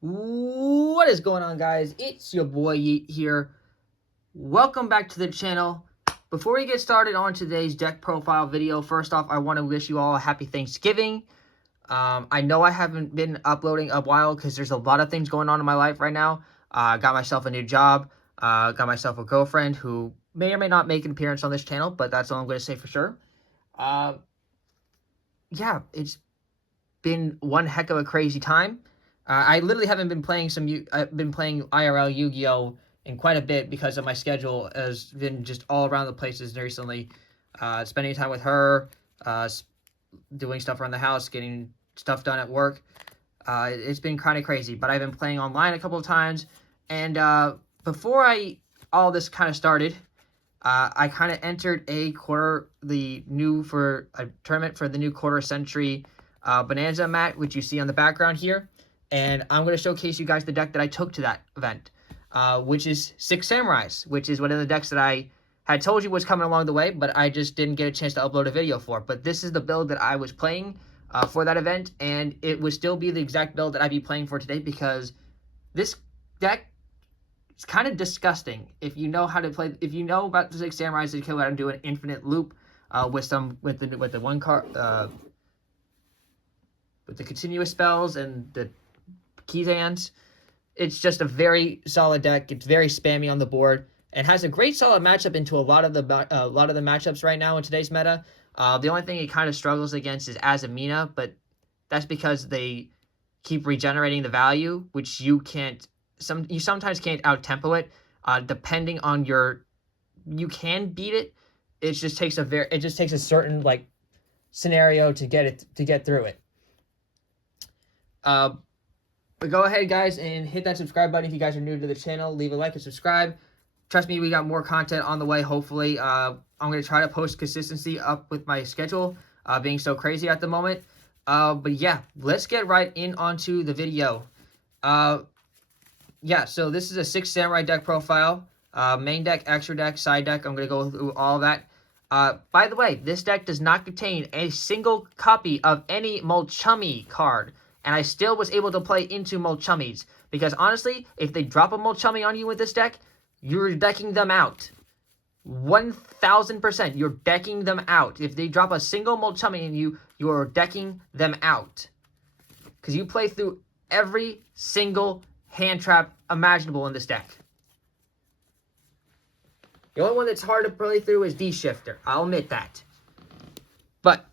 What is going on, guys? It's your boy Yeet here. Welcome back to the channel. Before we get started on today's deck profile video, first off, I want to wish you all a happy Thanksgiving. I know I haven't been uploading a while because there's a lot of things going on in my life right now. Got myself a new job. Got myself a girlfriend who may or may not make an appearance on this channel, but that's all I'm going to say for sure. Yeah, it's been one heck of a crazy time. I literally haven't been playing I've been playing IRL Yu-Gi-Oh in quite a bit because of my schedule has been just all around the places recently. Spending time with her, doing stuff around the house, getting stuff done at work. It's been kind of crazy, but I've been playing online a couple of times. And before all this kind of started, I kind of entered a tournament for the new quarter century Bonanza mat, which you see on the background here. And I'm going to showcase you guys the deck that I took to that event, which is Six Samurais, which is one of the decks that I had told you was coming along the way, but I just didn't get a chance to upload a video for. But this is the build that I was playing for that event, and it would still be the exact build that I'd be playing for today because this deck is kind of disgusting. If you know how to play, if you know about the Six Samurais, you can do an infinite loop with the one card with the continuous spells and the Keysands. It's just a very solid deck. It's very spammy on the board and has a great solid matchup into a lot of the matchups right now in today's meta. The only thing it kind of struggles against is Azamina, but that's because they keep regenerating the value, which you sometimes can't out tempo it. Depending on you can beat it. It just takes a certain scenario to get through it. But go ahead, guys, and hit that subscribe button if you guys are new to the channel. Leave a like and subscribe. Trust me, we got more content on the way, hopefully. I'm going to try to post consistency up with my schedule being so crazy at the moment. But yeah, let's get right in onto the video. Yeah, so this is a Six Samurai deck profile. Main deck, extra deck, side deck. I'm going to go through all of that. By the way, this deck does not contain a single copy of any Mulchummy card. And I still was able to play into Mulchummies. Because honestly, if they drop a Mulchummy on you with this deck, you're decking them out. 1000%. You're decking them out. If they drop a single Mulchummy in you, you're decking them out. Because you play through every single hand trap imaginable in this deck. The only one that's hard to play through is D-Shifter. I'll admit that. But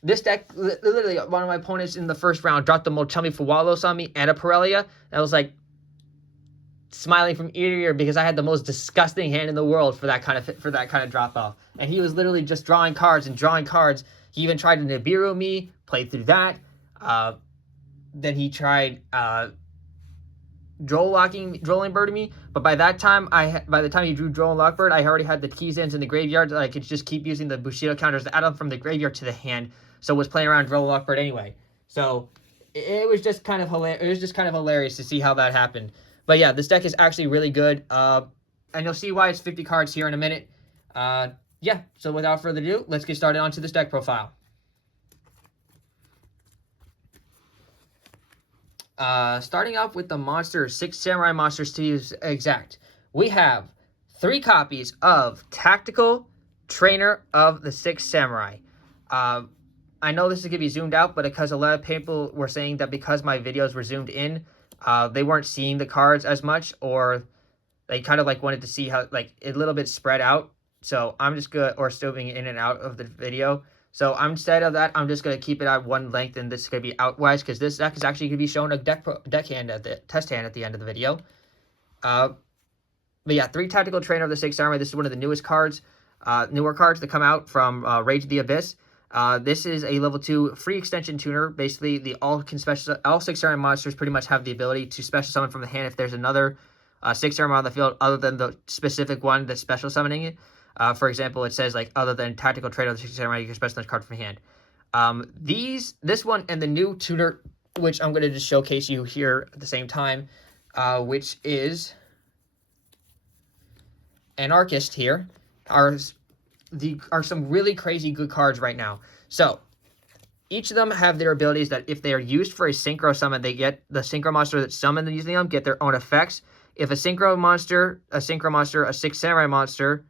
this deck, literally, one of my opponents in the first round dropped the Mulchummy Fuwalos on me and a Parelia. And I was like smiling from ear to ear because I had the most disgusting hand in the world for that kind of drop off. And he was literally just drawing cards and drawing cards. He even tried to Nibiru me, played through that. Then he tried Drolling Bird me, but by the time he drew Droll and Lockbird, I already had the Keysands in the graveyard. I could just keep using the Bushido counters to add them from the graveyard to the hand. So was playing around Droll and Lockbird anyway. So it was just kind of hilarious. It was just kind of hilarious to see how that happened. But yeah, this deck is actually really good. And you'll see why it's 50 cards here in a minute. Yeah. So without further ado, let's get started onto this deck profile. Starting off with the monsters, Six Samurai monsters to be exact. We have 3 copies of Tactical Trainer of the Six Samurai. I know this is going to be zoomed out, but because a lot of people were saying that because my videos were zoomed in, they weren't seeing the cards as much, or they kind of wanted to see how a little bit spread out. So I'm just good, or still being in and out of the video. So instead of that, I'm just going to keep it at one length, and this is going to be outwise, because this deck is actually going to be showing a deck hand at the test hand at the end of the video. But yeah, 3 Tactical Trainer of the Six Samurai. This is one of the newest cards, newer cards that come out from Rage of the Abyss. This is a level 2 free extension tuner. Basically, all Six Samurai monsters pretty much have the ability to special summon from the hand if there's another Six Samurai on the field other than the specific one that's special summoning it. For example, it says other than Tactical Trainer of the Six Samurai, you can special summon a card from hand. This one and the new tuner, which I'm going to just showcase you here at the same time, which is Anarchist here, are some really crazy good cards right now. So each of them have their abilities that if they are used for a synchro summon, they get the synchro monster that summoned using them get their own effects. If a synchro monster, a 6 samurai monster,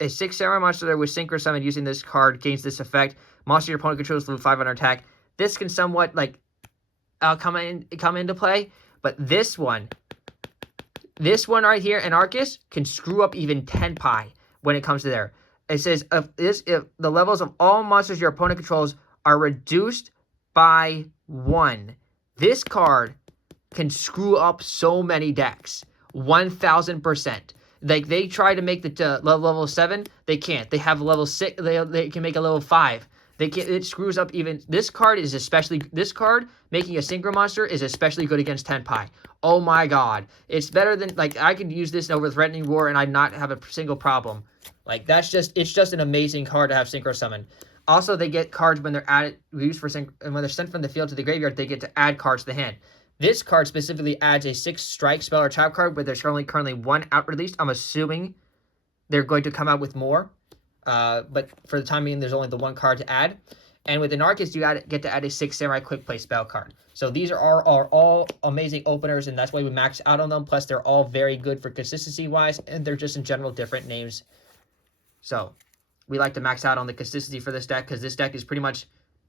a 6 samurai monster that was synchro summoned using this card gains this effect. Monster your opponent controls level 5 under attack. This can somewhat like come into play, but this one right here in Arceus can screw up even 10 pi when it comes to there. It says if the levels of all monsters your opponent controls are reduced by 1. This card can screw up so many decks. 1000%. Like they try to make the level 7, they can't. They have level 6. They can make a level 5. They can't. It screws up even. This card making a synchro monster is especially good against 10 pi. Oh my god, it's better than like I could use this over Threatening Roar and I'd not have a single problem. Like it's just an amazing card to have synchro summon. Also, they get cards when they're used for synchro, and when they're sent from the field to the graveyard, they get to add cards to the hand. This card specifically adds a 6 strike spell or trap card where there's currently 1 out released. I'm assuming they're going to come out with more. But for the time being, there's only the 1 card to add. And with Anarchist, you get to add a 6 Samurai Quick Play spell card. So these are all amazing openers, and that's why we max out on them. Plus, they're all very good for consistency-wise, and they're just in general different names. So we like to max out on the consistency for this deck, because this deck is pretty much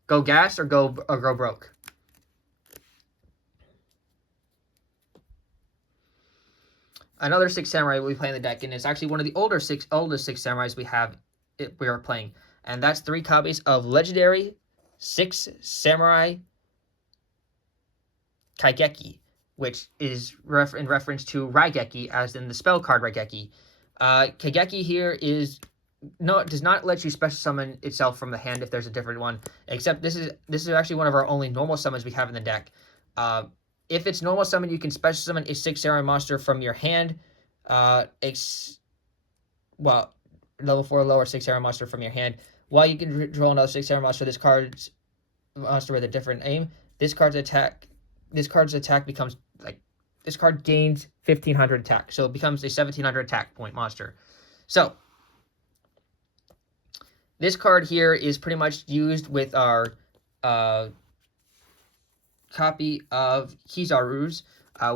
go gas or go broke. Another 6 Samurai we play in the deck, and it's actually one of the oldest 6 Samurais we are playing. And that's 3 copies of Legendary 6 Samurai Kaigeki, which is in reference to Raigeki, as in the spell card Raigeki. Kaigeki here does not let you special summon itself from the hand if there's a different one, except this is actually one of our only normal summons we have in the deck. If it's normal summon, you can special summon a 6 Samurai monster from your hand. Level 4 lower 6 Samurai monster from your hand. While you can draw another 6 Samurai monster, this card's monster with a different aim. This card's attack becomes like this card gains 1500 attack, so it becomes a 1700 attack point monster. So this card here is pretty much used with our copy of Kizaru's,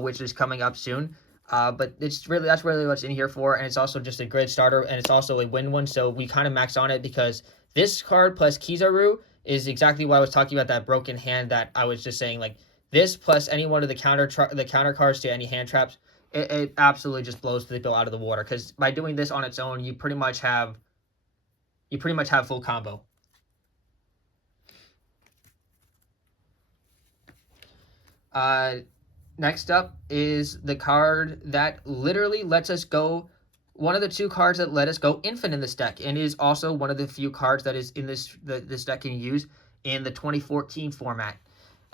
which is coming up soon. But that's really what's in here for, and it's also just a great starter, and it's also a win one, so we kind of max on it because this card plus Kizaru is exactly what I was talking about, that broken hand that I was just saying. Like this plus any one of the counter cards to any hand traps, it absolutely just blows the bill out of the water, because by doing this on its own, you pretty much have full combo. Next up is the card that literally lets us go, one of the 2 cards that let us go infinite in this deck, and is also one of the few cards that is in this deck can use in the 2014 format.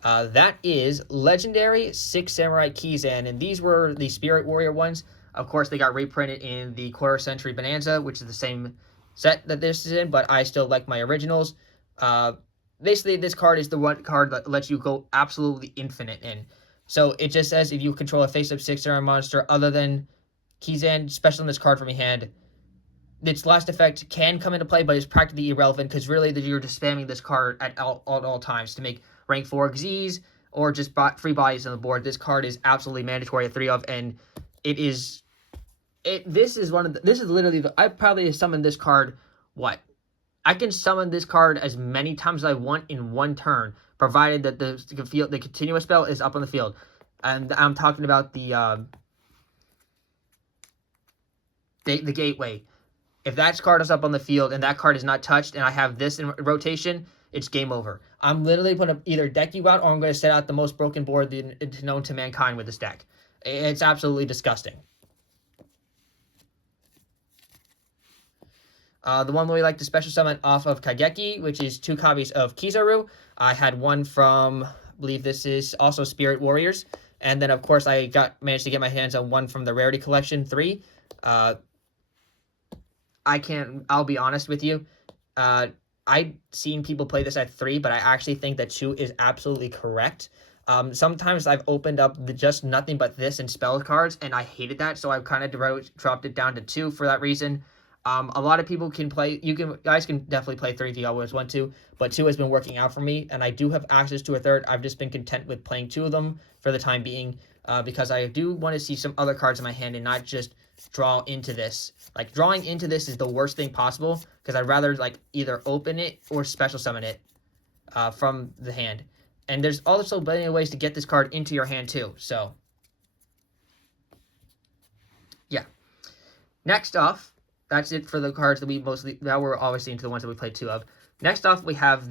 That is Legendary 6 Samurai Kizan, and these were the Spirit Warrior ones. Of course, they got reprinted in the Quarter Century Bonanza, which is the same set that this is in, but I still like my originals. Basically, this card is the one card that lets you go absolutely infinite in. So it just says if you control a face-up 6 Samurai monster other than Kizan, special in this card from your hand, its last effect can come into play, but it's practically irrelevant, because really you're just spamming this card at all times to make rank 4 Xyz or just free bodies on the board. This card is absolutely mandatory at 3 of, and this is literally I probably summoned this card. I can summon this card as many times as I want in one turn, provided that the continuous spell is up on the field. And I'm talking about the gateway. If that card is up on the field and that card is not touched, and I have this in rotation, it's game over. I'm literally going to either deck you out, or I'm going to set out the most broken board known to mankind with this deck. It's absolutely disgusting. The one we like to special summon off of Kaigeki, which is 2 copies of Kizaru. I had one from, I believe this is also Spirit Warriors. And then, of course, I managed to get my hands on one from the Rarity Collection 3. I'll be honest with you. I've seen people play this at 3, but I actually think that 2 is absolutely correct. Sometimes I've opened up just nothing but this and spell cards, and I hated that, so I've kind of dropped it down to 2 for that reason. A lot of people can play. Guys can definitely play 3 if you always want to, but 2 has been working out for me, and I do have access to a 3rd. I've just been content with playing 2 of them for the time being, because I do want to see some other cards in my hand and not just draw into this. Like, drawing into this is the worst thing possible, because I'd rather like either open it or special summon it from the hand. And there's also many ways to get this card into your hand too. So, yeah. Next off, that's it for the cards that we mostly, now we're obviously into the ones that we played 2 of. Next off, we have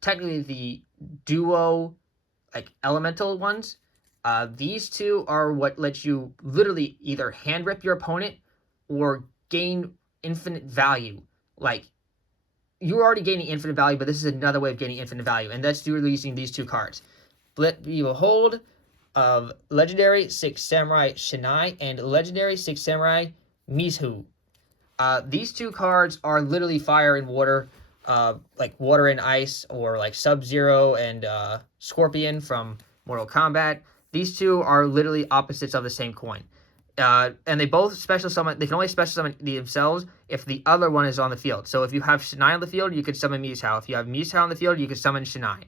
technically the duo, like, elemental ones. These 2 are what lets you literally either hand rip your opponent or gain infinite value. Like, you're already gaining infinite value, but this is another way of gaining infinite value, and that's through using these 2 cards. Behold of Legendary 6 Samurai Shinai and Legendary 6 Samurai Mizu. These 2 cards are literally fire and water, like water and ice, or like Sub-Zero and Scorpion from Mortal Kombat. These 2 are literally opposites of the same coin. And they both special summon. They can only special summon themselves if the other one is on the field. So if you have Shinai on the field, you can summon Mizu. If you have Mizu on the field, you can summon Shinai.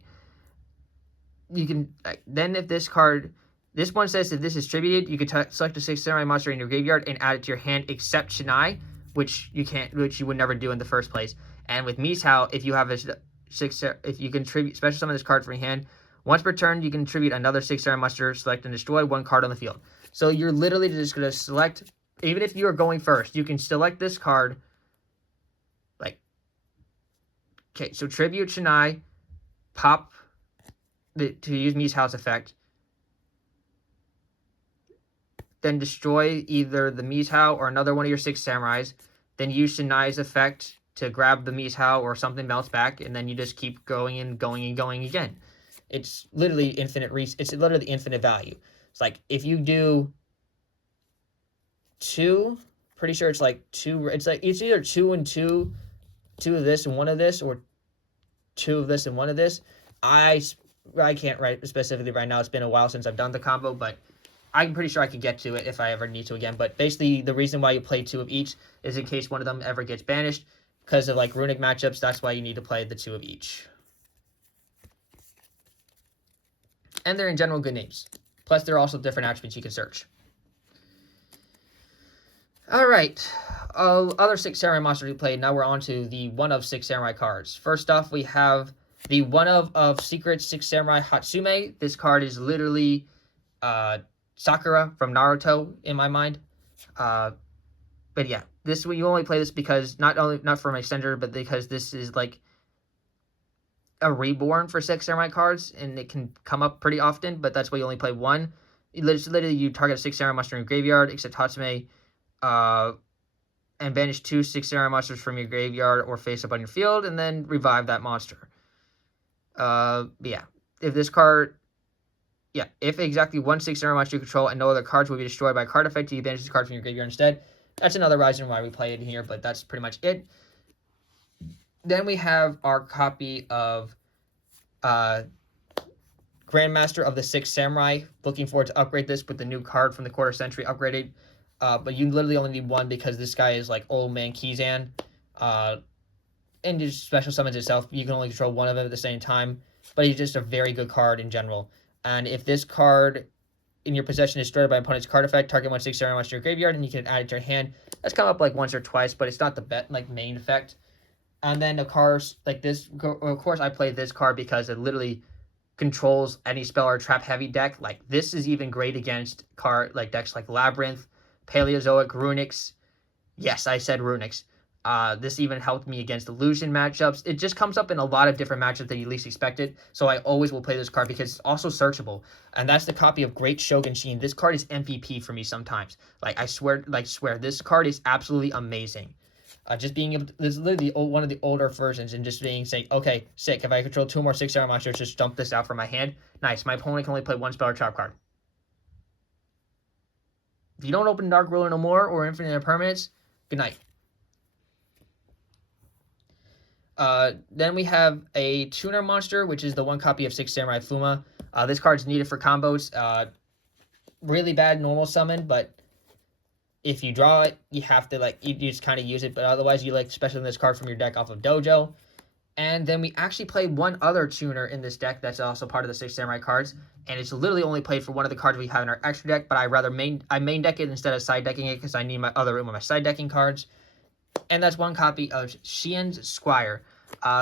You can then, if this one says that this is tributed, you can select a 6 Samurai monster in your graveyard and add it to your hand, except Shinai, which you would never do in the first place. And with Mizu, if you have if you can special summon this card from your hand, once per turn, you can tribute another 6 Samurai monster, select and destroy 1 card on the field. So you're literally just going to select, even if you're going first, you can select this card. Like, okay, so tribute Shinai, pop to use Mizu's effect. Then destroy either the Mizu or another one of your 6 samurais. Then use Shinai's effect to grab the Mizu or something else back, and then you just keep going and going and going again. It's literally infinite. It's literally infinite value. It's like if you do 2, pretty sure it's like 2. It's like it's either 2 and 2 of this and 1 of this, or 2 of this and 1 of this. I can't write specifically right now. It's been a while since I've done the combo, but I'm pretty sure I could get to it if I ever need to again. But basically, the reason why you play 2 of each is in case one of them ever gets banished. Because of like runic matchups, that's why you need to play the 2 of each. And they're in general good names. Plus, there are also different attributes you can search. Alright. Other 6 samurai monsters we played. Now we're on to the 1 of 6 samurai cards. First off, we have the 1 of Secret 6 Samurai Hatsume. This card is literally Sakura from Naruto in my mind. But yeah, you only play this because not for my extender, but because this is like a reborn for 6 samurai cards, and it can come up pretty often, but that's why you only play 1. Literally, you target a 6 samurai monster in your graveyard, except Hatsume, and banish 2 6 samurai monsters from your graveyard or face up on your field, and then revive that monster. Yeah, if exactly 1 6 samurai monster you control and no other cards will be destroyed by a card effect, you banish this card from your graveyard instead. That's another reason why we play it in here, but that's pretty much it. Then we have our copy of Grandmaster of the 6 Samurai. Looking forward to upgrade this with the new card from the quarter century upgraded. But you literally only need 1 because this guy is like Old Man Kizan. And just special summons itself. You can only control 1 of them at the same time. But he's just a very good card in general. And if this card in your possession is destroyed by an opponent's card effect, target 1 6 samurai monster to your graveyard, and you can add it to your hand. That's come up like once or twice, but it's not the main effect. And then, of course, like this, of course, I play this card because it literally controls any spell or trap heavy deck. Like, this is even great against decks like Labyrinth, Paleozoic, Runics. Yes, I said Runics. This even helped me against illusion matchups. It just comes up in a lot of different matchups that you least expected. So I always will play this card because it's also searchable. And that's the copy of Great Shogun Sheen. This card is MVP for me sometimes. I swear, this card is absolutely amazing. Just being able to, this is literally one of the older versions, and just saying, okay, sick. If I control 2 more 6 samurai monsters, just dump this out from my hand. Nice. My opponent can only play 1 spell or trap card. If you don't open Dark Ruler no more or Infinite Impermanence, good night. Then we have a tuner monster, which is the 1 copy of 6 Samurai Fuma. This card's needed for combos. Really bad normal summon, but if you draw it, you have to, like, you just kind of use it, but otherwise you, like, special this card from your deck off of Dojo. And then we actually played one other tuner in this deck that's also part of the 6 Samurai cards, and it's literally only played for one of the cards we have in our extra deck, but I rather main deck it instead of side decking it because I need my other room of my side decking cards. And that's one copy of Xian's Squire.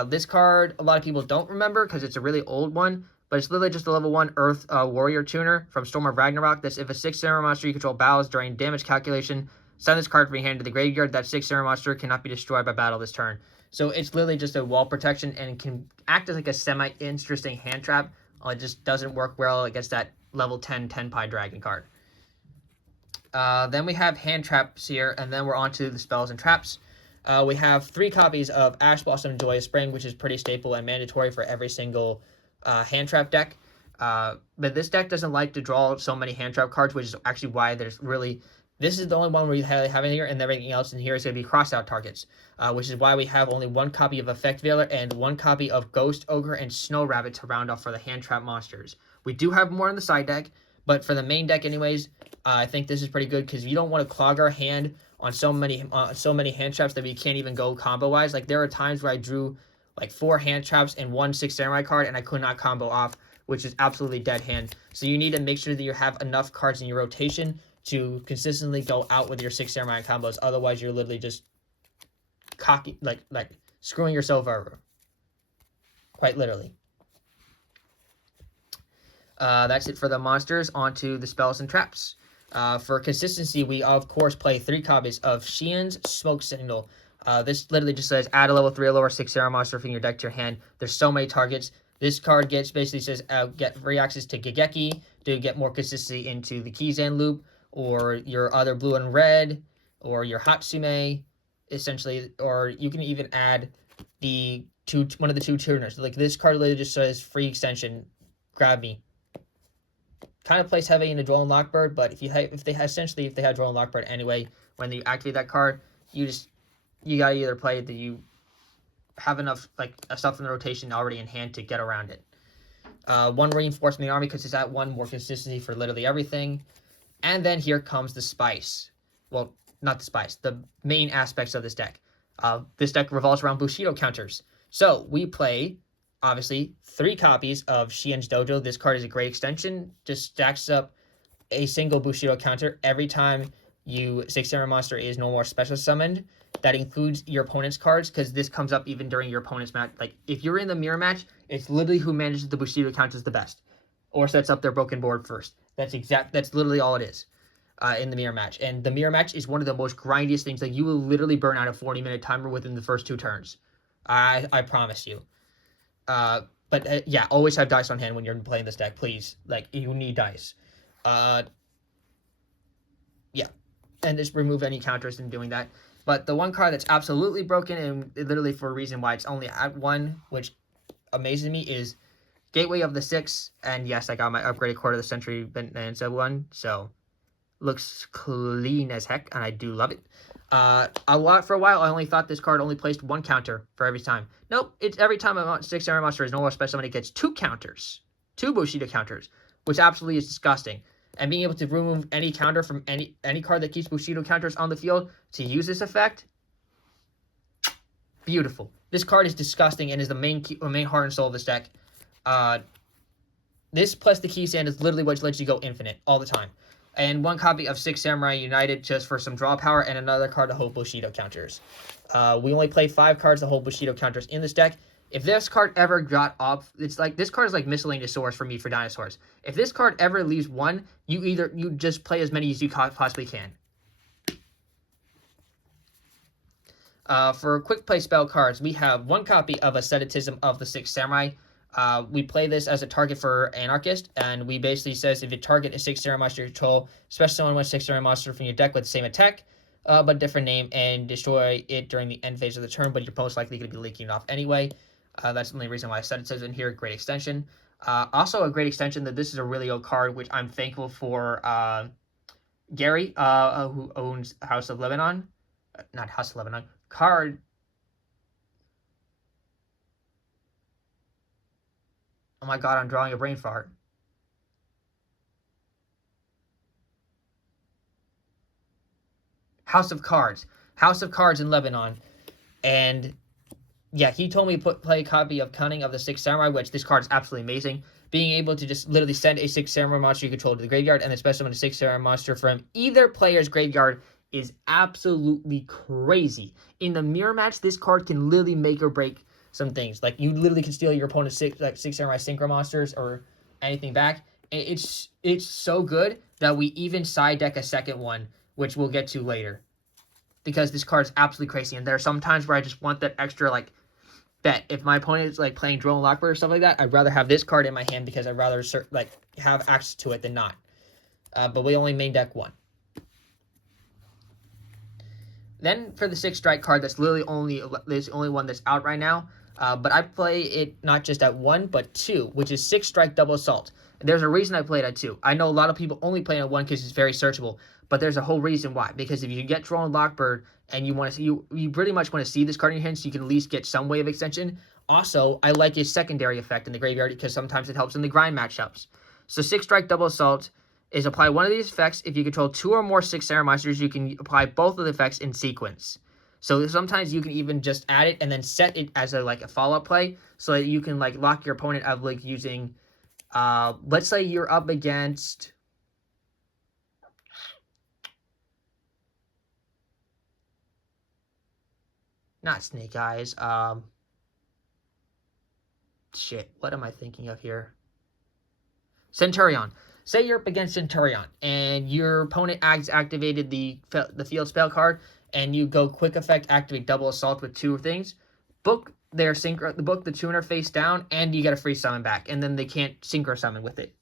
This card, a lot of people don't remember because it's a really old one, but it's literally just a level 1 Earth Warrior tuner from Storm of Ragnarok. That's if a 6 Samurai monster you control battles during damage calculation, send this card from your hand to the graveyard. That 6 Samurai monster cannot be destroyed by battle this turn. So it's literally just a wall protection and can act as like a semi-interesting hand trap. It just doesn't work well against that level 10 Tenpai Dragon card. Then we have hand traps here, and then we're on to the spells and traps. We have 3 copies of Ash Blossom Joyous Spring, which is pretty staple and mandatory for every single hand trap deck. But this deck doesn't like to draw so many hand trap cards, which is actually why there's really... This is the only one where you have in here, and everything else in here is going to be cross-out targets, which is why we have only 1 copy of Effect Veiler and 1 copy of Ghost Ogre and Snow Rabbit to round off for the hand trap monsters. We do have more in the side deck, but for the main deck anyways, I think this is pretty good because you don't want to clog our hand on so many hand traps that we can't even go combo-wise. Like, there are times where I drew like 4 hand traps and 1 6 Samurai card, and I could not combo off, which is absolutely dead hand. So you need to make sure that you have enough cards in your rotation to consistently go out with your 6 Samurai combos. Otherwise, you're literally just like screwing yourself over. Quite literally. That's it for the monsters. On to the spells and traps. For consistency, we of course play 3 copies of Xian's Smoke Signal. This literally just says add a level 3 or lower 6 Samurai monster from your deck to your hand. There's so many targets. This card basically says get free access to Gigeki to get more consistency into the Kizan loop, or your other blue and red, or your Hatsume, essentially, or you can even add one of the 2 tuners. Like, this card literally just says free extension, grab me. Kind of plays heavy in a Droll and Lockbird, but if they have Droll and Lockbird anyway, when you activate that card, you gotta either play that you have enough stuff in the rotation already in hand to get around it. 1 reinforcement in the army because it's at 1 more consistency for literally everything. And then here comes the spice. Well, not the spice, the main aspects of this deck. This deck revolves around Bushido counters. So we play, obviously, 3 copies of Xian's Dojo. This card is a great extension. Just stacks up a single Bushido counter every time you 6 Samurai monster is no more special summoned. That includes your opponent's cards, because this comes up even during your opponent's match. Like, if you're in the mirror match, it's literally who manages the Bushido counters the best, or sets up their broken board first. That's literally all it is in the mirror match. And the mirror match is one of the most grindiest things. Like, you will literally burn out a 40-minute timer within the first 2 turns. I promise you. But yeah, always have dice on hand when you're playing this deck, please. Like, you need dice. Yeah. And just remove any counters in doing that. But the one card that's absolutely broken, and literally for a reason why it's only at 1, which amazes me, is Gateway of the 6. And yes, I got my upgraded Quarter of the Century Bonanza one, so looks clean as heck, and I do love it. For a while, I only thought this card only placed 1 counter for every time. Nope, it's every time a 6 Samurai monster is no more special, it gets 2 counters. 2 Bushido counters, which absolutely is disgusting. And being able to remove any counter from any card that keeps Bushido counters on the field to use this effect, beautiful. This card is disgusting and is the main heart and soul of this deck. This plus the Key-Sand is literally what lets you go infinite all the time. And 1 copy of 6 Samurai United just for some draw power, and another card to hold Bushido counters. We only play 5 cards to hold Bushido counters in this deck. If this card ever got off, it's like, this card is like miscellaneous source for me for dinosaurs. If this card ever leaves 1, you just play as many as you possibly can. For quick play spell cards, we have 1 copy of Asceticism of the 6 Samurai. We play this as a target for Anarchist, and we basically says if you target a 6 Samurai monster you control, special summon 1 6 Samurai monster from your deck with the same attack, but different name, and destroy it during the end phase of the turn, but you're most likely going to be leaking it off anyway. That's the only reason why I said it says in here. Great extension. Also a great extension that this is a really old card, which I'm thankful for Gary, who owns House of Lebanon. Not House of Lebanon. Card. Oh my god, I'm drawing a brain fart. House of Cards. House of Cards in Lebanon. And yeah, he told me to play a copy of Cunning of the Sixth Samurai, which this card is absolutely amazing. Being able to just literally send a Sixth Samurai monster you control to the graveyard and then special summon a Sixth Samurai monster from either player's graveyard is absolutely crazy. In the mirror match, this card can literally make or break some things. Like, you literally can steal your opponent's six Samurai Synchro monsters or anything back. It's so good that we even side deck a second one, which we'll get to later. Because this card is absolutely crazy. And there are some times where I just want that extra, like, bet. If my opponent is, like, playing Drone Lockbird or stuff like that, I'd rather have this card in my hand because I'd rather, like, have access to it than not. But we only main deck one. Then for the 6 strike card, that's literally the only one that's out right now. But I play it not just at 1, but 2, which is 6 strike double assault. And there's a reason I play it at 2. I know a lot of people only play it at 1 because it's very searchable. But there's a whole reason why. Because if you get Drone Lockbird and you want to see, you pretty much want to see this card in your hand so you can at least get some way of extension. Also, I like its secondary effect in the graveyard because sometimes it helps in the grind matchups. So 6 strike double assault is apply one of these effects. If you control 2 or more 6 Samurai monsters, you can apply both of the effects in sequence. So sometimes you can even just add it and then set it as a follow-up play so that you can like lock your opponent out of like using, let's say you're up against, not Snake Eyes, shit, what am I thinking of here? Centurion. Say you're up against Centurion and your opponent activated the field spell card and you go quick effect activate double assault with 2 things. Book their synchro, book the tuner face down, and you get a free summon back, and then they can't synchro summon with it.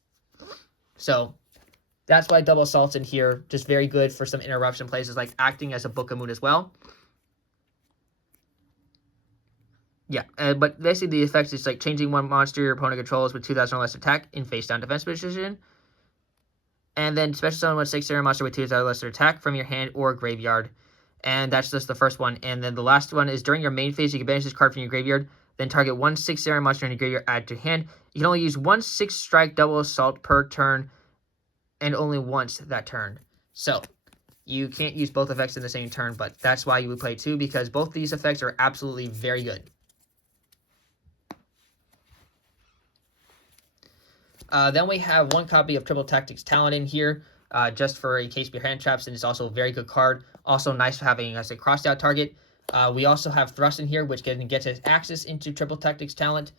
So that's why double assault's in here, just very good for some interruption plays, like acting as a Book of Moon as well. Yeah, but basically the effects is like changing one monster your opponent controls with 2,000 or less attack in face down defense position. And then special summon one 6 Samurai monster with 2,000 or less attack from your hand or graveyard. And that's just the first one. And then the last one is during your main phase, you can banish this card from your graveyard. Then target one 6 Samurai monster in your graveyard, add to your hand. You can only use one 6 strike double assault per turn and only once that turn. So you can't use both effects in the same turn, but that's why you would play 2, because both these effects are absolutely very good. Then we have 1 copy of Triple Tactics Talent in here, just for in case of your hand traps, and it's also a very good card. Also nice for having as a crossed out target. We also have Thrust in here, which gets us access into Triple Tactics Talent,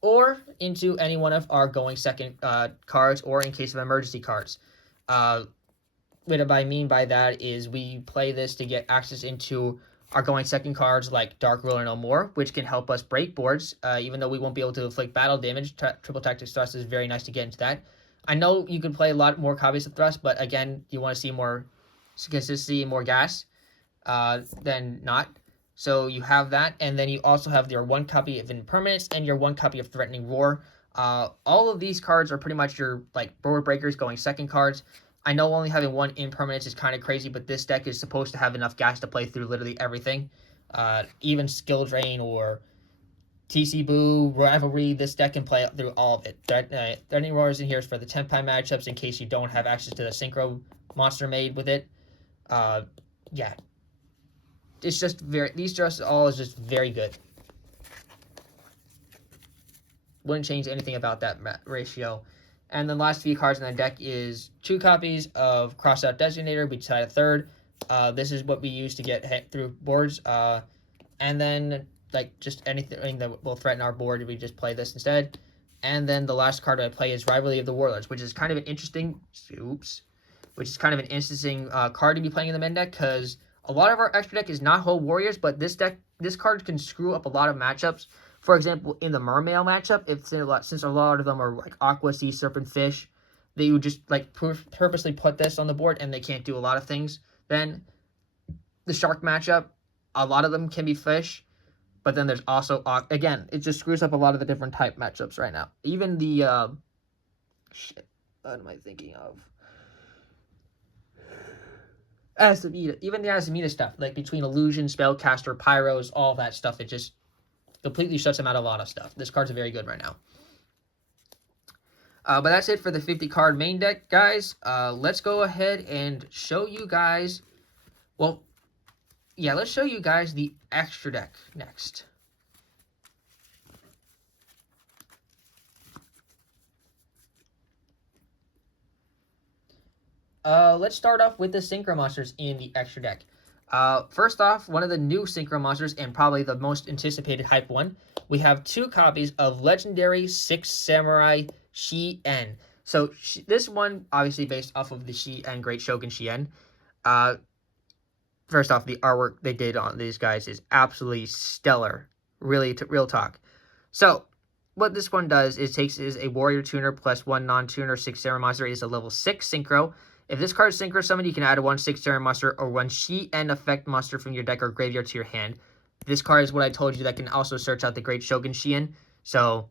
or into any one of our going second cards, or in case of emergency cards. What I mean by that is we play this to get access into our going second cards like Dark Ruler No More, which can help us break boards, even though we won't be able to inflict battle damage. Triple Tactics Thrust is very nice to get into that. I know you can play a lot more copies of Thrust, but again, you want to see more consistency and more gas than not. So you have that, and then you also have your 1 copy of Impermanence and your 1 copy of Threatening Roar. All of these cards are pretty much your like board breakers going second cards. I know only having 1 Impermanence is kind of crazy, but this deck is supposed to have enough gas to play through literally everything. Even Skill Drain or TC Boo, Rivalry, this deck can play through all of it. Threatening Roar is in here for the 10-time matchups in case you don't have access to the Synchro monster made with it. Yeah. It's just these just all is just very good. Wouldn't change anything about that ratio. And the last few cards in the deck is 2 copies of Crossout Designator. We decide a third. This is what we use to get through boards. And then, like, just anything that will threaten our board, we just play this instead. And then the last card I play is Rivalry of the Warlords, which is kind of an interesting... card to be playing in the main deck, because a lot of our extra deck is not whole warriors, but this card can screw up a lot of matchups. For example, in the Mermail matchup, since a lot of them are like Aqua, Sea Serpent, Fish, they would just like purposely put this on the board and they can't do a lot of things. Then the Shark matchup, a lot of them can be Fish, but then there's also, again, it just screws up a lot of the different type matchups right now. Even the, what am I thinking of? Asamita, even the Asamita stuff, like between Illusion, Spellcaster, Pyros, all that stuff, it just completely shuts them out of a lot of stuff. This card's very good right now. But that's it for the 50 card main deck, guys. Let's go ahead and show you guys Well, yeah, let's show you guys the extra deck next. Let's start off with the synchro monsters in the extra deck. First off, one of the new synchro monsters and probably the most anticipated hype one, we have 2 copies of legendary 6 Samurai Shi-En. So this one, obviously based off of the Shi-En Great Shogun Shi-En. First off, the artwork they did on these guys is absolutely stellar. Really, real talk. So, what this one does is takes is a warrior tuner plus 1 non-tuner 6 Samurai monster. It is a level 6 synchro. If this card is synchro summoned, you can add a 1 6 Samurai monster or 1 Shi-En effect monster from your deck or graveyard to your hand. This card is what I told you that can also search out the Great Shogun Shi-En. So,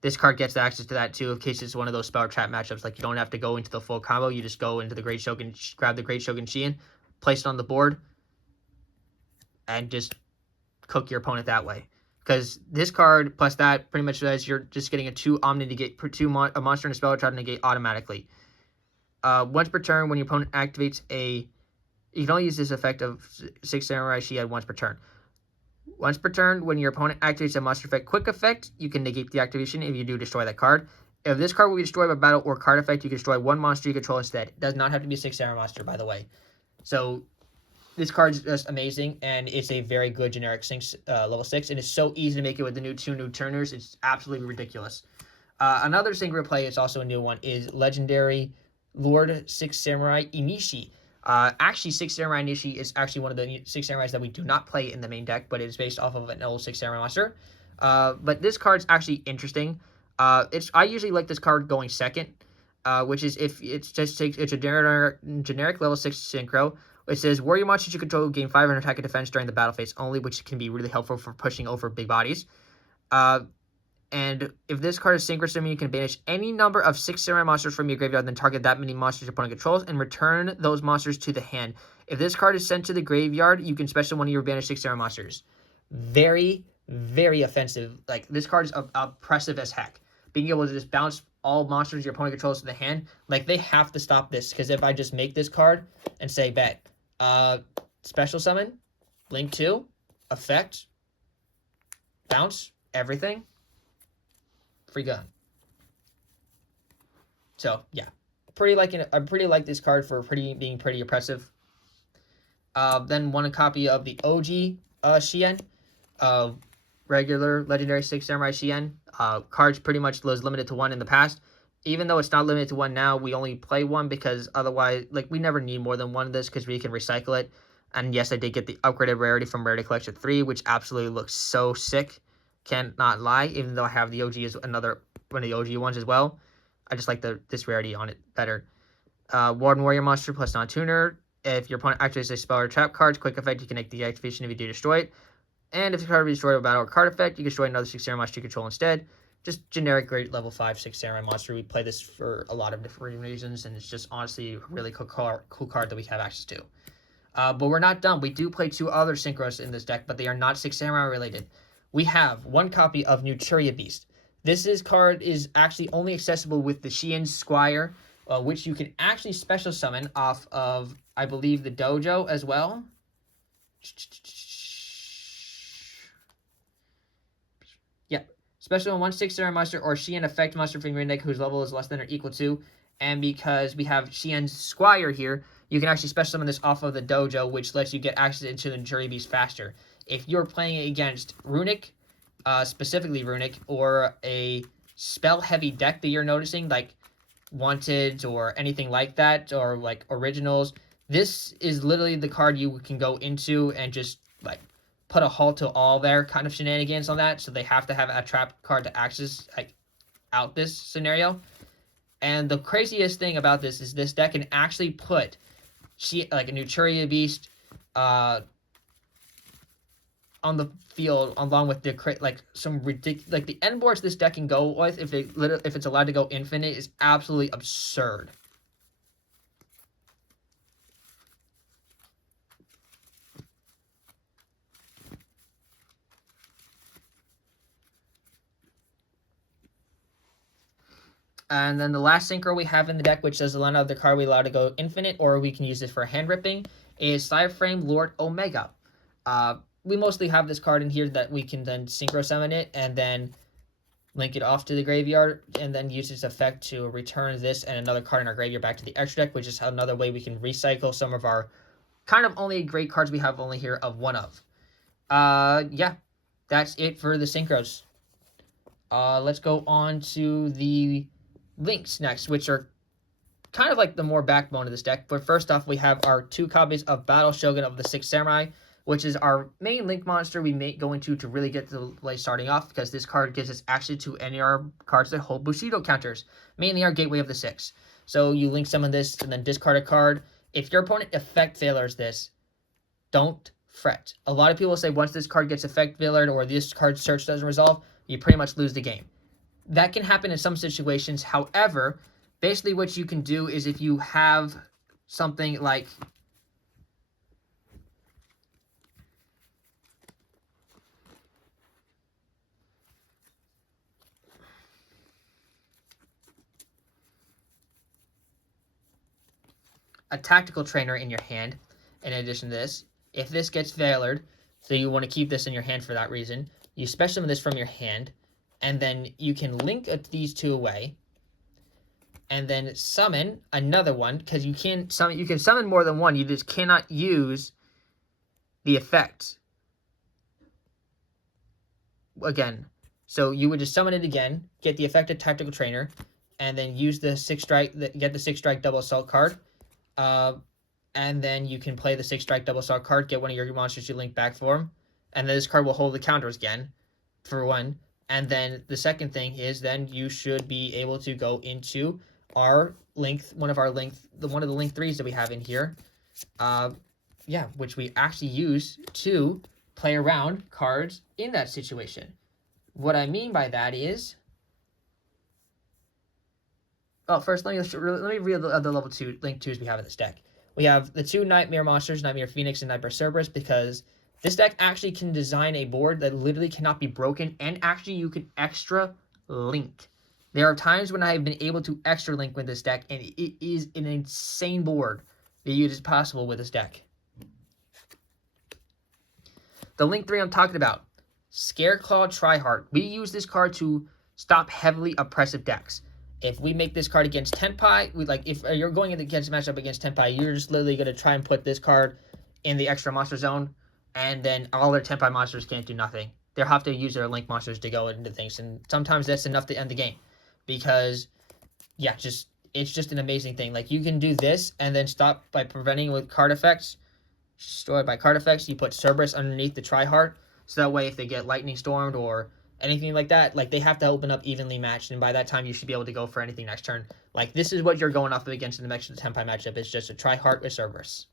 this card gets access to that too in case it's one of those spell trap matchups. Like, you don't have to go into the full combo. You just go into the Great Shogun, grab the Great Shogun Shi-En, place it on the board, and just cook your opponent that way. Because this card plus that pretty much says you're just getting a 2 Omni negate per 2 a monster and a spell try to negate automatically. Once per turn, when your opponent activates you can only use this effect of 6 Samurai Shi-En once per turn. Once per turn, when your opponent activates a monster effect quick effect, you can negate the activation if you do destroy that card. If this card will be destroyed by battle or card effect, you can destroy 1 monster you control instead. It does not have to be a 6 Samurai monster, by the way. So this card is just amazing, and it's a very good generic level 6, and it's so easy to make it with the 2 new turners. It's absolutely ridiculous. Another synchro play, it's also a new one, is Legendary Lord 6 Samurai Inishi. Actually, 6 Samurai Inishi is actually one of the 6 Samurais that we do not play in the main deck, but it is based off of an old 6 Samurai monster. But this card's actually interesting. I usually like this card going second, which is if it's a generic level 6 synchro. It says, warrior monsters you control gain 500 attack and defense during the battle phase only, which can be really helpful for pushing over big bodies. And if this card is synchro summon, you can banish any number of 6 Samurai monsters from your graveyard, then target that many monsters your opponent controls, and return those monsters to the hand. If this card is sent to the graveyard, you can special one of your banished 6 Samurai monsters. Very, very offensive. Like, this card is oppressive as heck. Being able to just bounce all monsters your opponent controls to the hand, like, they have to stop this, because if I just make this card and say, bet, special summon, link 2, effect, bounce, everything, free gun. So yeah, I pretty like this card for being pretty oppressive. Then one copy of the OG Shi-En, regular legendary 6 Samurai Shi-En. Cards pretty much was limited to 1 in the past. Even though it's not limited to 1 now, we only play 1 because otherwise, like, we never need more than 1 of this because we can recycle it. And yes, I did get the upgraded rarity from Rarity Collection 3, which absolutely looks so sick. Cannot lie, even though I have the OG as another one of the OG ones as well. I just like this rarity on it better. Warden Warrior Monster plus non-tuner. If your opponent activates a spell or trap card, quick effect, you can make the activation if you do destroy it. And if the card is destroyed by battle or card effect, you can destroy another 6 Samurai monster you control instead. Just generic great level 5 6 Samurai monster. We play this for a lot of different reasons, and it's just honestly a really cool card that we have access to. But we're not done. We do play 2 other synchros in this deck, but they are not 6 Samurai related. We have 1 copy of Nuturia Beast. This card is actually only accessible with the Shi-En Squire, which you can actually special summon off of, I believe, the dojo as well. Yep. Special on 1 6 Samurai monster or Shi-En effect monster from your deck whose level is less than or equal to. And because we have Shi-En Squire here, you can actually special summon this off of the dojo, which lets you get access into the Nuturia Beast faster. If you're playing against Runic, specifically Runic, or a spell-heavy deck that you're noticing, like Wanted or anything like that, or like Originals, this is literally the card you can go into and just like put a halt to all their kind of shenanigans on that. So they have to have a trap card to access out this scenario. And the craziest thing about this is this deck can actually put like a Nuturia Beast on the field along with the some ridiculous, like the end boards this deck can go with if it's allowed to go infinite is absolutely absurd. And then the last synchro we have in the deck, which does allow the card we allow to go infinite, or we can use this for hand ripping, is Cyberframe Lord Omega. We mostly have this card in here that we can then synchro summon it and then link it off to the graveyard and then use its effect to return this and another card in our graveyard back to the extra deck, which is another way we can recycle some of our kind of only great cards we have only here of one of. Yeah, that's it for the synchros. Let's go on to the links next, which are kind of like the more backbone of this deck. But first off, we have our 2 copies of Battle Shogun of the Sixth Samurai, which is our main link monster we may go into to really get the play starting off, because this card gives us access to any of our cards that hold Bushido counters, mainly our Gateway of the Six. So you link summon this and then discard a card. If your opponent effect failures this, don't fret. A lot of people say once this card gets effect failured or this card's search doesn't resolve, you pretty much lose the game. That can happen in some situations. However, basically what you can do is if you have something like a tactical trainer in your hand, in addition to this, if this gets failured, so you want to keep this in your hand for that reason, you special summon this from your hand, and then you can link these 2 away, and then summon another one, because you can summon more than one, you just cannot use the effect again. So you would just summon it again, get the effect of Tactical Trainer, and then use the 6-strike, get the 6-strike double assault card, and then you can play the 6-strike double assault card, get one of your monsters you link back for them, and then this card will hold the counters again, for one. And then the second thing is then you should be able to go into our one of the link 3s that we have in here, yeah, which we actually use to play around cards in that situation. What I mean by that is, oh, first let me read the other level 2 link 2s we have in this deck. We have the 2 Nightmare monsters, Nightmare Phoenix and Nightmare Cerberus, because this deck actually can design a board that literally cannot be broken, and actually you can extra link. There are times when I have been able to extra link with this deck, and it is an insane board that is possible with this deck. The link 3 I'm talking about, Scareclaw Tryhard. We use this card to stop heavily oppressive decks. If we make this card against Tenpai, if you're going against a matchup against Tenpai, you're just literally going to try and put this card in the extra monster zone, and then all their Tenpai monsters can't do nothing. They'll have to use their link monsters to go into things, and sometimes that's enough to end the game. Because, yeah, it's just an amazing thing. Like, you can do this, and then stop by preventing with card effects. Stored by card effects, you put Cerberus underneath the Tryhard, so that way if they get Lightning Stormed or anything like that, like, they have to open up evenly matched, and by that time you should be able to go for anything next turn. Like, this is what you're going off against in the next Tenpai matchup. It's just a Tryhard with Cerberus.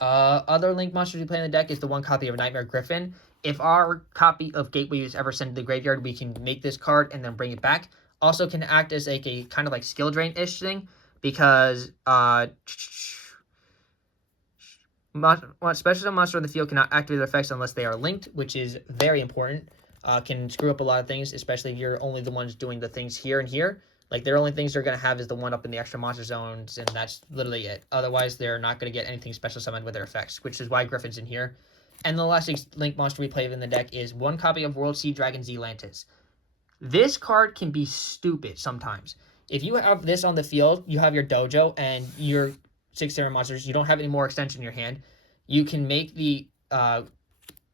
Other link monsters we play in the deck is the 1 copy of Nightmare Griffin. If our copy of Gateway is ever sent to the graveyard, we can make this card and then bring it back. Also can act as like a kind of like skill drain-ish thing, because special monster in the field cannot activate their effects unless they are linked, which is very important. Can screw up a lot of things, especially if you're only the ones doing the things here and here. Like, their only things they're going to have is the one up in the extra monster zones, and that's literally it. Otherwise, they're not going to get anything special summoned with their effects, which is why Griffin's in here. And the last link monster we play in the deck is 1 copy of World Sea Dragon Zealantis. This card can be stupid sometimes. If you have this on the field, you have your dojo and your 6 Samurai monsters, you don't have any more extension in your hand, you can make the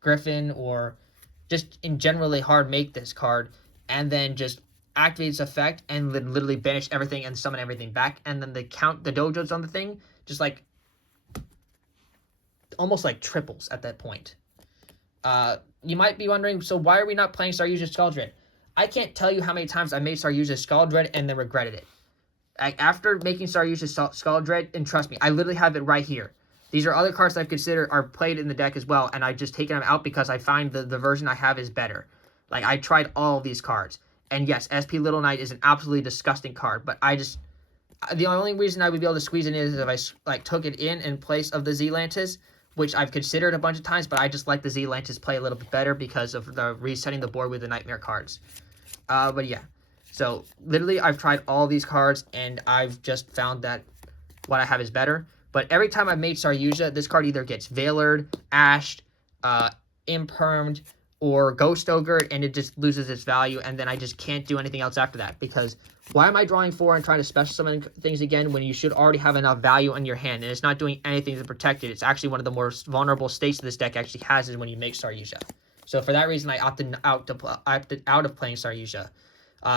Griffin or just in generally hard make this card, and then just activate its effect and then literally banish everything and summon everything back, and then the dojos on the thing just like almost like triples at that point. You might be wondering, so why are we not playing Saryuja Skaldred? I can't tell you how many times I made Saryuja Skaldred and then regretted it. After making Saryuja Skaldred, and trust me, I literally have it right here. These are other cards that I've considered are played in the deck as well, and I've just taken them out because I find the version I have is better. Like, I tried all of these cards. And yes, SP Little Knight is an absolutely disgusting card, but the only reason I would be able to squeeze it in is if I took it in place of the Zealantis, which I've considered a bunch of times, but I just like the Zealantis play a little bit better because of the resetting the board with the Nightmare cards. But yeah, So literally, I've tried all these cards, and I've just found that what I have is better. But every time I've made Saryuja, this card either gets Veilered, Ashed, Impermed, or Ghost Ogre, and it just loses its value, and then I just can't do anything else after that, because why am I drawing 4 and trying to special summon things again when you should already have enough value in your hand, and it's not doing anything to protect it? It's actually one of the most vulnerable states this deck actually has is when you make Saryuja. So for that reason, I opted out of playing Saryuja.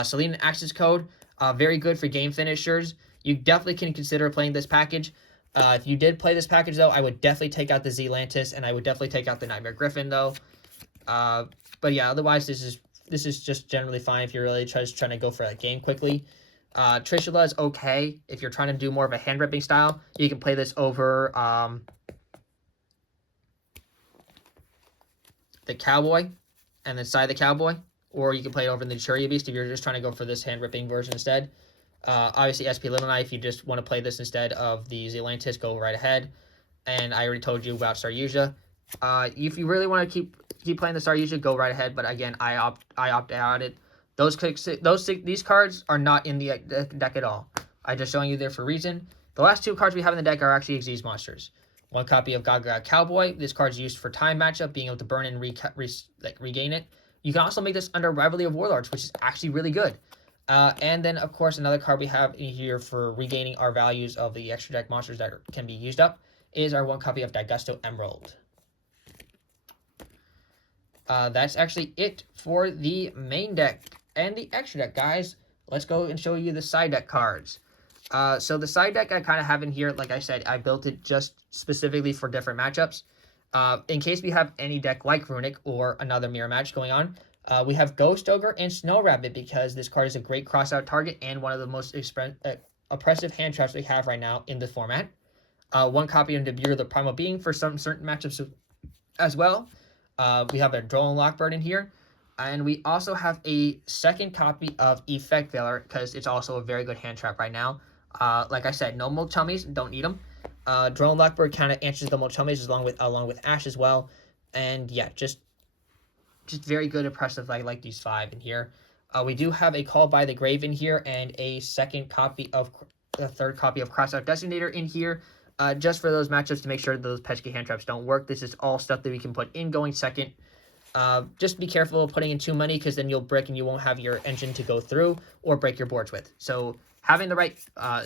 Selene Access Code, very good for game finishers. You definitely can consider playing this package. If you did play this package, though, I would definitely take out the Zealantis, and I would definitely take out the Nightmare Griffin, though. But yeah, otherwise, this is just generally fine if you're really just trying to go for a game quickly. Trishula is okay if you're trying to do more of a hand ripping style. You can play this over the Cowboy and then side the Cowboy, or you can play it over in the Churia Beast if you're just trying to go for this hand ripping version instead. Obviously, SP Little Knife, if you just want to play this instead of the Zealantis, go right ahead. And I already told you about Saryuja. If you really want to keep playing the Saryuja, go right ahead. But again, I opt out it. These cards are not in the deck at all. I'm just showing you there for a reason. The last 2 cards we have in the deck are actually Xyz monsters. 1 copy of Gaga Cowboy. This card is used for time matchup, being able to burn and regain it. You can also make this under Rivalry of Warlords, which is actually really good. And then, of course, another card we have in here for regaining our values of the extra deck monsters that can be used up is our 1 copy of Daigusto Emerald. That's actually it for the main deck and the extra deck, guys. Let's go and show you the side deck cards. So the side deck I kind of have in here, like I said, I built it just specifically for different matchups. In case we have any deck like Runic or another mirror match going on, we have Ghost Ogre and Snow Rabbit because this card is a great cross-out target and one of the most oppressive hand traps we have right now in the format. 1 copy of Debut the Primal Being for some certain matchups as well. We have a Droll and Lockbird in here. And we also have a second copy of Effect Veiler because it's also a very good hand trap right now. Like I said, no Molchummies, don't need them. Droll and Lockbird kind of answers the Molchummies along with Ash as well. And yeah, just very good, impressive. I like these 5 in here. We do have a Call by the Grave in here and a third copy of Crossout Designator in here. Just for those matchups to make sure that those pesky hand traps don't work. This is all stuff that we can put in going second. Just be careful of putting in too many because then you'll brick and you won't have your engine to go through or break your boards with. So having the right,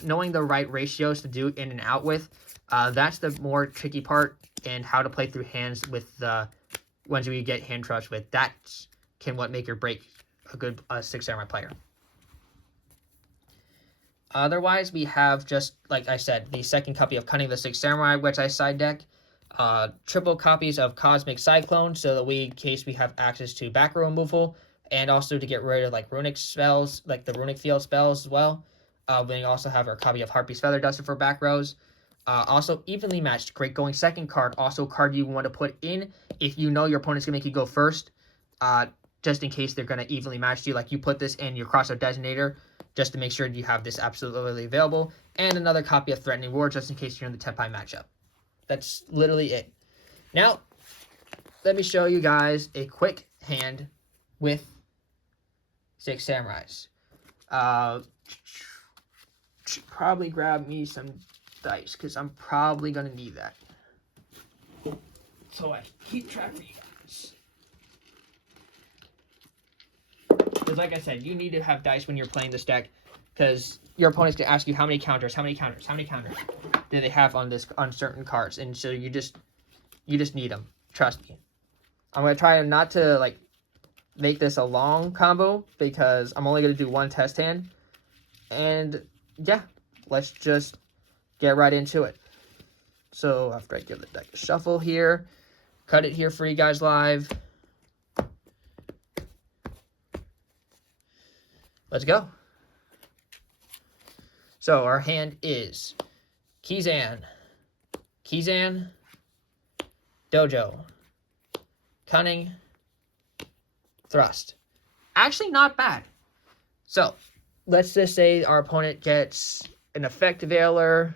knowing the right ratios to do in and out with, that's the more tricky part, and how to play through hands with the ones we get hand traps with. That can make or break a good 6 Samurai player. Otherwise, we have just, like I said, the second copy of Cunning the 6 Samurai, which I side deck. Triple copies of Cosmic Cyclone, so that in case we have access to back row removal, and also to get rid of like runic spells, like the runic field spells as well. We also have our copy of Harpy's Feather Duster for back rows. Also, Evenly Matched, great going second card. Also, a card you want to put in if you know your opponent's going to make you go first, just in case they're going to evenly match you. Like, you put this in your Crossout Designator just to make sure you have this absolutely available. And another copy of Threatening Roar just in case you're in the Tenpai matchup. That's literally it. Now, let me show you guys a quick hand with 6 Samurais. Probably grab me some dice because I'm probably going to need that. So I keep track of you guys. Because like I said, you need to have dice when you're playing this deck because your opponent's going to ask you how many counters do they have on certain cards, and so you just need them. Trust me. I'm going to try not to like make this a long combo because I'm only going to do one test hand. And yeah, let's just get right into it. So after I give the deck a shuffle here, cut it here for you guys live. Let's go. So our hand is Kizan, Dojo, Cunning, Thrust. Actually not bad. So let's just say our opponent gets an Effect Veiler,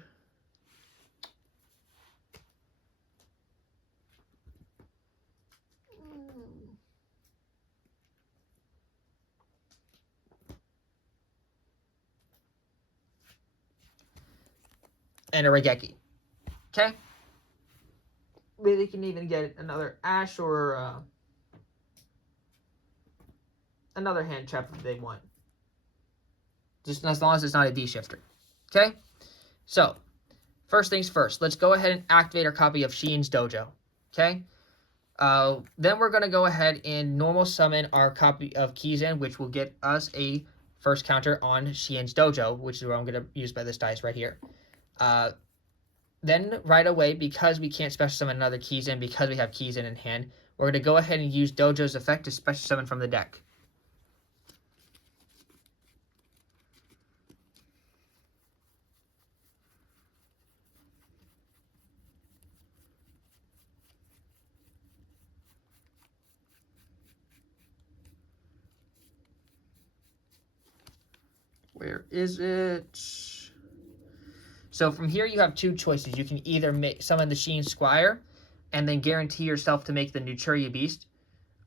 and a Regeki. Okay? Maybe they can even get another Ash or another hand trap if they want. Just as long as it's not a D-shifter. Okay? So, first things first. Let's go ahead and activate our copy of Sheen's Dojo. Okay? Then we're going to go ahead and normal summon our copy of Kizan, which will get us a first counter on Sheen's Dojo, which is what I'm going to use by this dice right here. Then right away, because we can't special summon another Kizan because we have Kizan in hand, we're going to go ahead and use Dojo's effect to special summon from the deck. Where is it? So from here you have two choices. You can either summon the Sheen Squire and then guarantee yourself to make the Nuturia Beast.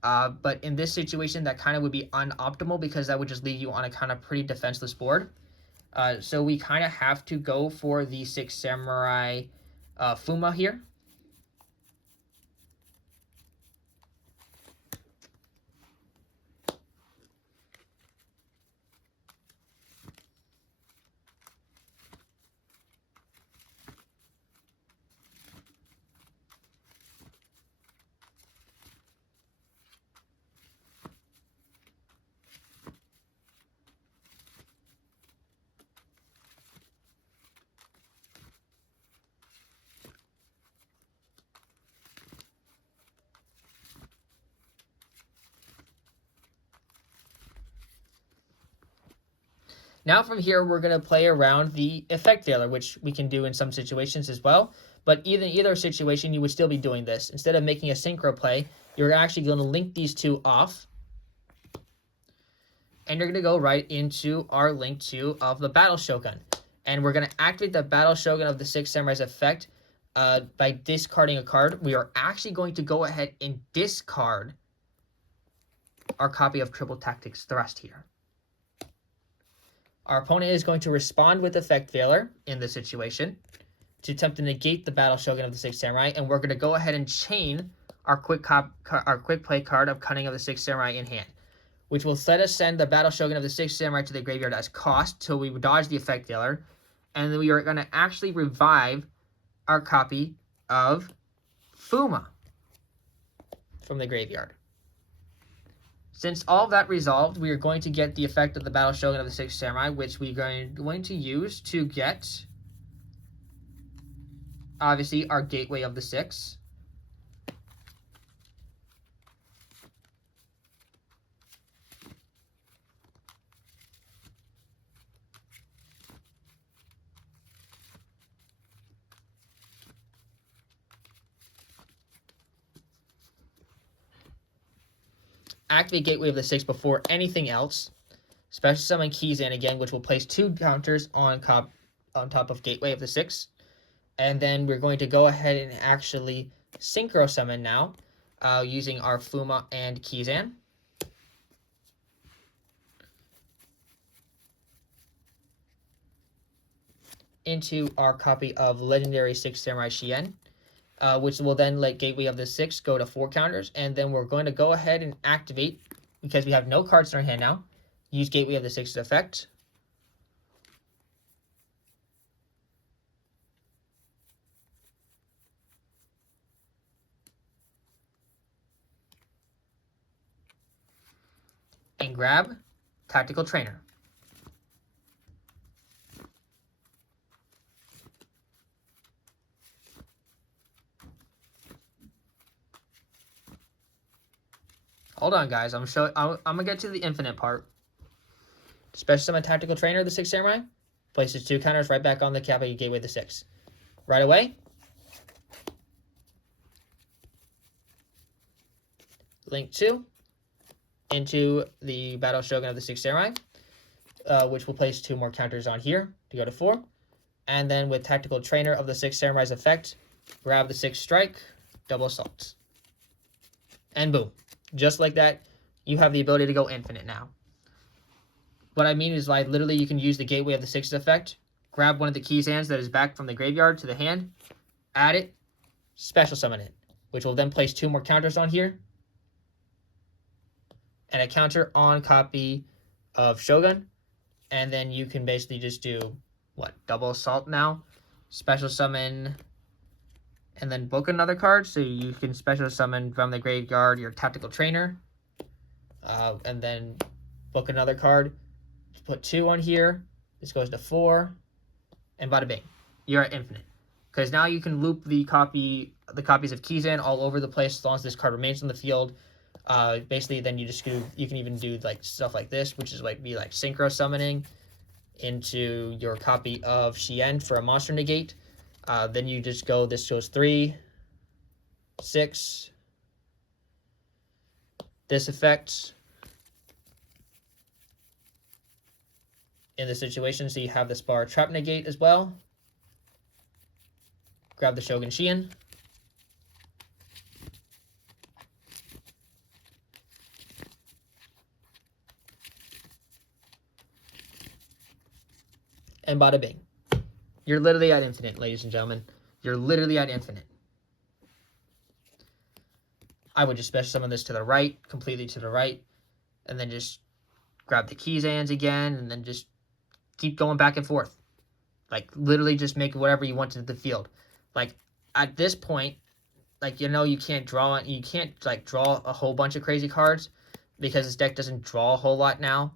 But in this situation, that kind of would be unoptimal because that would just leave you on a kind of pretty defenseless board. So we kind of have to go for the Six Samurai Fuma here. Now from here, we're going to play around the effect veiler, which we can do in some situations as well. But either situation, you would still be doing this. Instead of making a synchro play, you're actually going to link these two off. And you're going to go right into our link 2 of the Battle Shogun. And we're going to activate the Battle Shogun of the Six Samurai's effect by discarding a card. We are actually going to go ahead and discard our copy of Triple Tactics Thrust here. Our opponent is going to respond with Effect Veiler in this situation to attempt to negate the Battle Shogun of the Six Samurai, and we're going to go ahead and chain our quick play card of Cunning of the Six Samurai in hand, which will let us send the Battle Shogun of the Six Samurai to the graveyard as cost till we dodge the Effect Veiler, and then we are going to actually revive our copy of Fuma from the graveyard. Since all of that resolved, we are going to get the effect of the Battle Shogun of the Six Samurai, which we're going to use to get, obviously, our Gateway of the Six. Activate Gateway of the Six before anything else. Special summon Kizan again, which will place 2 counters on top of Gateway of the Six. And then we're going to go ahead and actually synchro summon now, using our Fuma and Kizan. Into our copy of Legendary Six Samurai Shien. Which will then let Gateway of the Six go to 4 counters. And then we're going to go ahead and activate, because we have no cards in our hand now, use Gateway of the Six's effect. And grab Tactical Trainer. Hold on, guys. I'm gonna get to the infinite part. Special summon Tactical Trainer of the Six Samurai. Places 2 counters right back on the copy of Gateway of the Six. Right away. Link 2 into the Battle Shogun of the Six Samurai, which will place 2 more counters on here to go to 4. And then with Tactical Trainer of the Six Samurai's effect, grab the 6 strike, double assault. And boom. Just like that, you have the ability to go infinite now. What I mean is, like, literally you can use the Gateway of the Six's effect, grab one of the Keysans that is back from the graveyard to the hand, add it, special summon it, which will then place 2 more counters on here, and a counter on copy of Shogun, and then you can basically just do, what, double assault now, special summon, and then book another card, so you can special summon from the graveyard your Tactical Trainer, and then book another card, put 2 on here, this goes to 4, and bada bing, you're at infinite. Because now you can loop the copies of Keysan all over the place as long as this card remains on the field. Basically, then you can even do like stuff like this, which is like synchro summoning into your copy of Shien for a monster negate. Then you just go, this goes 3, 6. This affects in the situation, so you have this bar trap negate as well. Grab the Shogun Shien. And bada bing. You're literally at infinite, ladies and gentlemen. You're literally at infinite. I would just special summon this to the right, completely to the right, and then just grab the Keysans again, and then just keep going back and forth. Like, literally just make whatever you want to the field. Like, at this point, like, you know, you can't draw a whole bunch of crazy cards because this deck doesn't draw a whole lot now.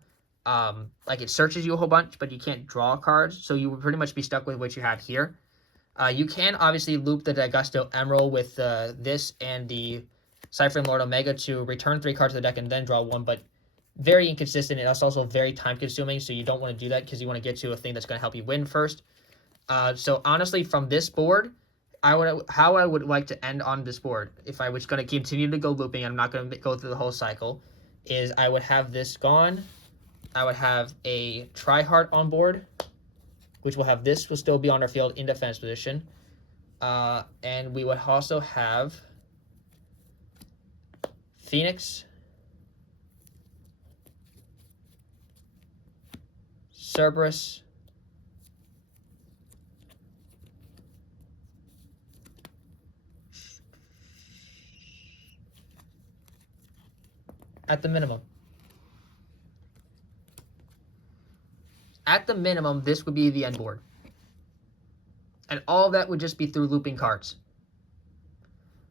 Like, it searches you a whole bunch, but you can't draw cards, so you would pretty much be stuck with what you have here. You can obviously loop the Daigusto Emerald with this and the Ciphering Lord Omega to return 3 cards to the deck and then draw 1, but very inconsistent, and that's also very time-consuming, so you don't want to do that because you want to get to a thing that's going to help you win first. So honestly, from this board, how I would like to end on this board, if I was going to continue to go looping, I'm not going to go through the whole cycle, is I would have this gone. I would have a Tri-Heart on board, which will have this will still be on our field in defense position. And we would also have Phoenix, Cerberus, at the minimum. At the minimum, this would be the end board. And all of that would just be through looping cards.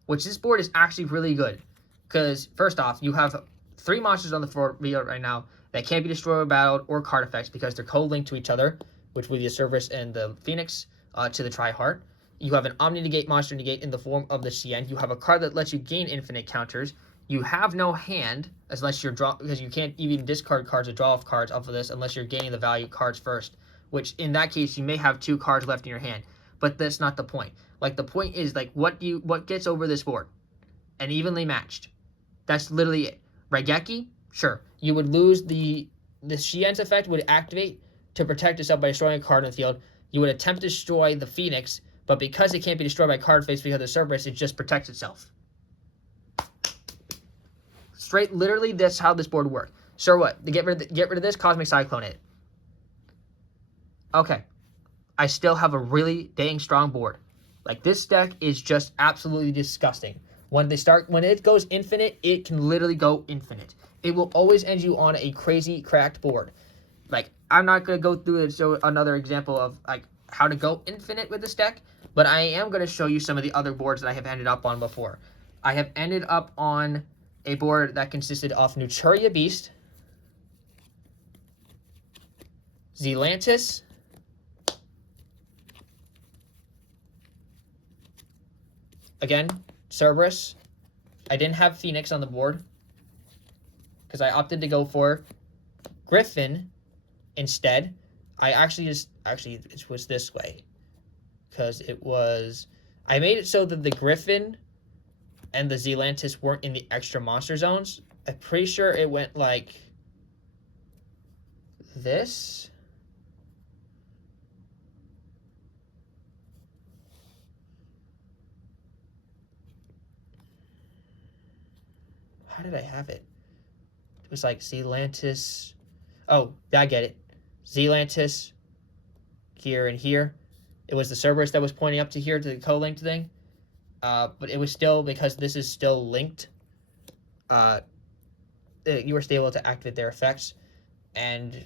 Which this board is actually really good. Because, first off, you have 3 monsters on the field right now that can't be destroyed by battle or card effects because they're co-linked to each other, which would be the Cerberus and the Phoenix, to the Tri-Heart. You have an Omni-Negate monster negate in the form of the Shien. You have a card that lets you gain infinite counters. You have no hand unless you're because you can't even discard cards or draw off cards off of this unless you're gaining the value cards first, which in that case you may have 2 cards left in your hand, but that's not the point. Like, the point is, like, what gets over this board and evenly matched. That's literally it. Raigeki, sure, you would lose the Shien's effect would activate to protect yourself by destroying a card in the field. You would attempt to destroy the Phoenix, but because it can't be destroyed by card phase because of the Cerberus, it just protects itself. Straight, literally, that's how this board works. So what? To get rid of this, Cosmic Cyclone it. Okay. I still have a really dang strong board. Like, this deck is just absolutely disgusting. When it goes infinite, it can literally go infinite. It will always end you on a crazy cracked board. Like, I'm not going to go through and show another example of, like, how to go infinite with this deck, but I am going to show you some of the other boards that I have ended up on before. I have ended up on a board that consisted of Neuturia Beast, Zealantis, again, Cerberus. I didn't have Phoenix on the board because I opted to go for Griffin instead. It was this way because I made it so that the Griffin and the Zealantis weren't in the extra monster zones. I'm pretty sure it went like this. How did I have it? It was like Zealantis. Oh, I get it. Zealantis, here, and here. It was the Cerberus that was pointing up to here to the co-linked thing. But it was still, because this is still linked, you were still able to activate their effects. And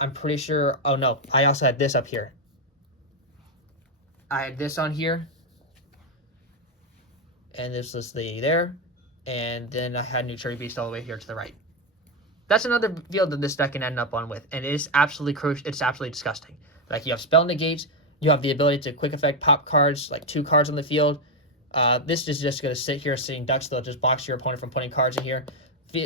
I'm pretty sure, oh no, I also had this up here. I had this on here. And this was the there. And then I had Neutrary Beast all the way here to the right. That's another field that this deck can end up on with. And it is absolutely crucial. It's absolutely disgusting. Like, you have spell negates. You have the ability to quick effect pop cards, like 2 cards on the field. This is just going to sit here sitting ducks. They'll just box your opponent from putting cards in here.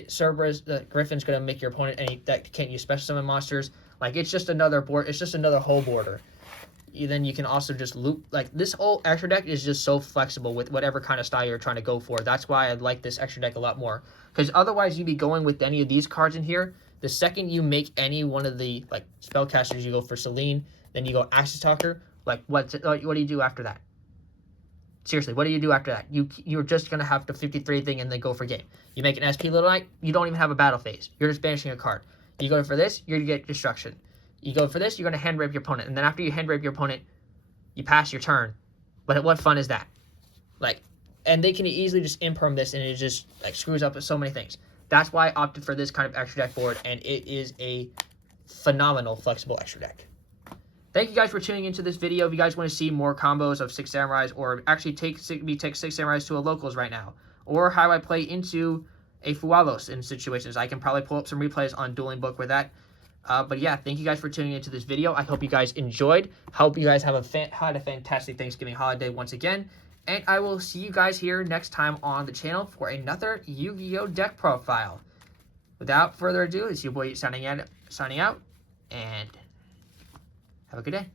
Cerberus, Griffin's going to make your opponent that can't use special summon monsters. Like, it's just another board. It's just another whole border. Then you can also just loop. Like, this whole extra deck is just so flexible with whatever kind of style you're trying to go for. That's why I like this extra deck a lot more. Because otherwise, you'd be going with any of these cards in here. The second you make any one of the, like, spellcasters, you go for Selene, then you go Axis Talker. Like, what do you do after that? Seriously, what do you do after that? You're just going to have the 53 thing and then go for game. You make an SP Little Knight, you don't even have a battle phase. You're just banishing a card. You go for this, you're going to get Destruction. You go for this, you're going to hand rape your opponent. And then after you hand rape your opponent, you pass your turn. But what fun is that? Like, and they can easily just imperm this, and it just, like, screws up so many things. That's why I opted for this kind of extra deck board, and it is a phenomenal flexible extra deck. Thank you guys for tuning into this video. If you guys want to see more combos of 6 Samurais, or actually take 6 Samurais to a locals right now, or how I play into a Fualos in situations, I can probably pull up some replays on Dueling Book with that. But yeah, thank you guys for tuning into this video. I hope you guys enjoyed. Hope you guys have had a fantastic Thanksgiving holiday once again. And I will see you guys here next time on the channel for another Yu-Gi-Oh! Deck profile. Without further ado, it's your boy signing out, and have a good day.